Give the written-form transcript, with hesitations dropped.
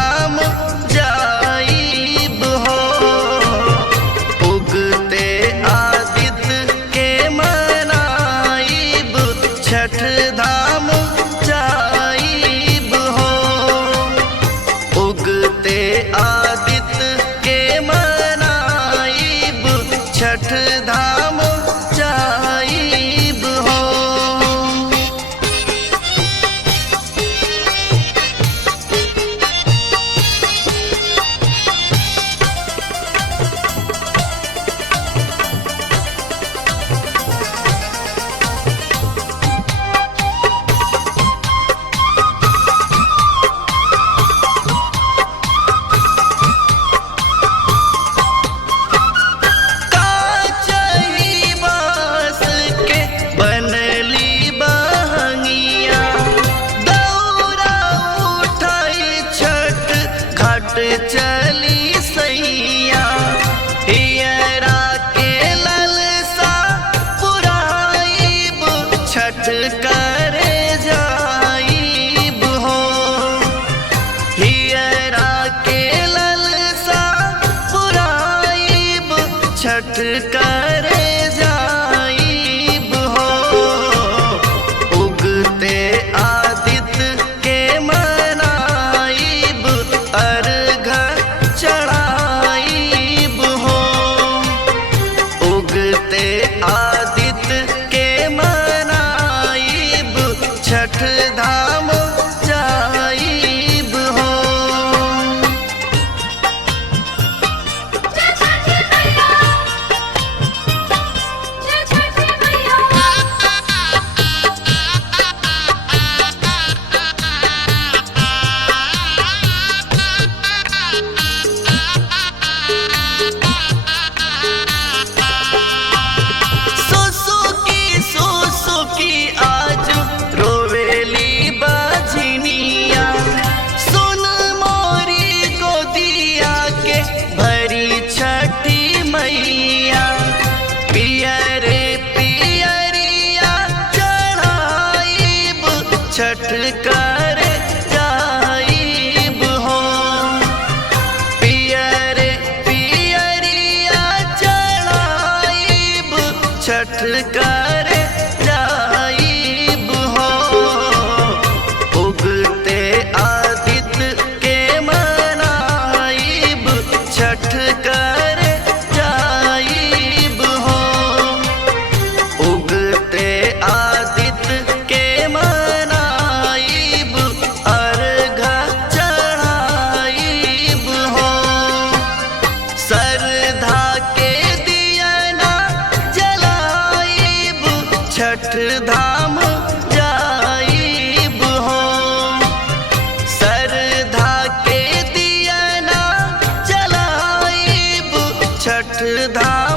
धाम जाइब हो। उगते आदित्य के मनाइब छठ धाम जाइब हो। उगते आदित्य के मनाइब छठ धाम जाइब हो। चली सैया हियरा के ललसा पुराइब छठ करे जाइब हो। हियरा के ललसा पुराइब छठ करे जाइब हो। उगते आदित्य के मनाइब चढ़ाइब हो। उगते आदित्य के मनाइब छठ धाम जाइब हो। छठ करे जाइब हो। पियरे पियरिया चढ़ाइब छठ करे जाइब हो। उगते आदित्य के मनाइब छठ करे जाइब हो। उगते आदित्य के छठ धाम जाइब हो। श्रद्धा के दिया ना जलाइब छठ धाम